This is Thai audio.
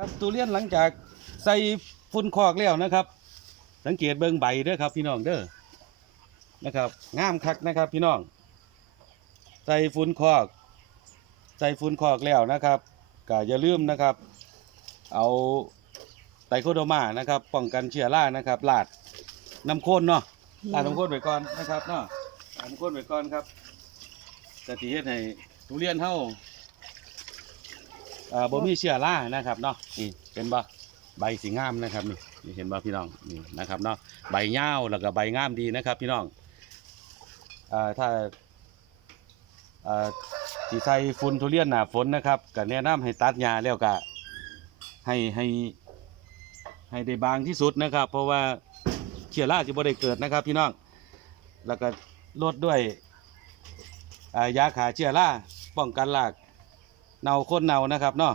ครับทุเรียนหลังจากใส่ฝุ่นคอกแล้วนะครับ สังเกตเบิ่งใบเด้อครับ พี่น้องเด้อนะครับงามคักนะครับ พี่น้อง ใส่ฝุ่นคอก ใส่ฝุ่นคอกแล้วนะครับก็อย่าลืมนะครับ เอาไตโคโดมานะครับ ป้องกันเชื้อรานะครับลาดน้ำข้นเนาะลาดน้ำข้นไปก่อนนะครับเนาะลาดน้ำข้นไปก่อนครับจะที่เฮ็ดให้ทุเรียนเฮา อ่าบ่มีเชื้อรานะครับเนาะนี่เป็นบ่ใบสีงามนะครับนี่นี่เห็นบ่พี่น้องนี่นะครับเนาะใบยาวแล้วก็ใบงามดีนะครับ พี่น้องอ่าถ้าอ่าสิใส่ฝุ่นทุเรียนหน้าฝนนะครับก็แนะนำให้ตัดหญ้าแล้วก็ให้ให้ให้ได้บางที่สุดนะครับ เพราะว่าเชื้อราจะบ่ได้เกิดนะครับ พี่น้องแล้วก็ลดด้วยอ่ายาฆ่าเชื้อราป้องกันราก เน่าโคนเน่านะครับเนาะ